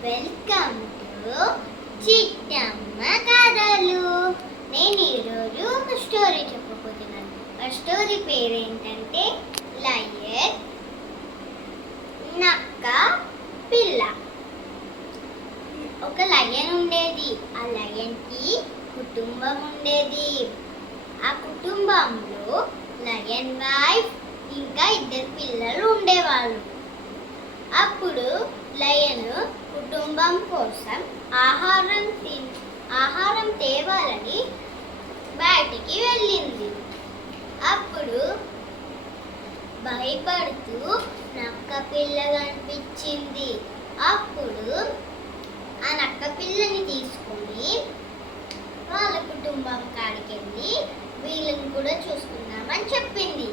Welcome to Chittamma కథలు. నేను ఈరోజు ఒక స్టోరీ చెప్పబోతున్నాను. ఆ స్టోరీ పేరు ఏంటంటే లయన్ నక్క పిల్ల. ఒక లయన్ ఉండేది. ఆ లయన్కి కుటుంబం ఉండేది. ఆ కుటుంబంలో లయన్ వైఫ్ ఇంకా ఇద్దరు పిల్లలు ఉండేవాళ్ళు. అప్పుడు లయన్ కుటుంబం కోసం ఆహారం తిన్ ఆహారం తేవాలని బయటికి వెళ్ళింది. అప్పుడు భయపడుతూ నక్క పిల్ల కనిపించింది అప్పుడు ఆ నక్క పిల్లని తీసుకొని వాళ్ళ కుటుంబం కాడికి వెళ్ళి వీళ్ళని కూడా చూసుకుందామని చెప్పింది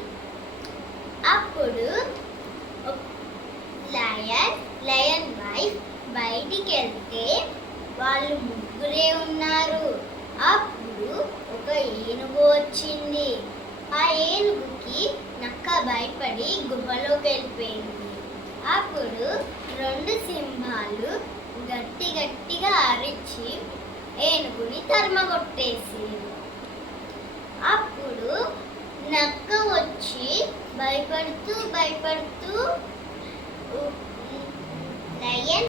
అప్పుడు ఒక లయన్ లయన్ వైఫ్ బయటికి వెళ్తే వాళ్ళు ముగ్గురే ఉన్నారు. అప్పుడు ఒక ఏనుగు వచ్చింది. ఆ ఏనుగుకి నక్క భయపడి గుహలోకి వెళ్ళిపోయింది. అప్పుడు రెండు సింహాలు గట్టి గట్టిగా అరిచి ఏనుగుని తరమగొట్టేసింది. అప్పుడు నక్క వచ్చి భయపడుతూ భయపడుతూ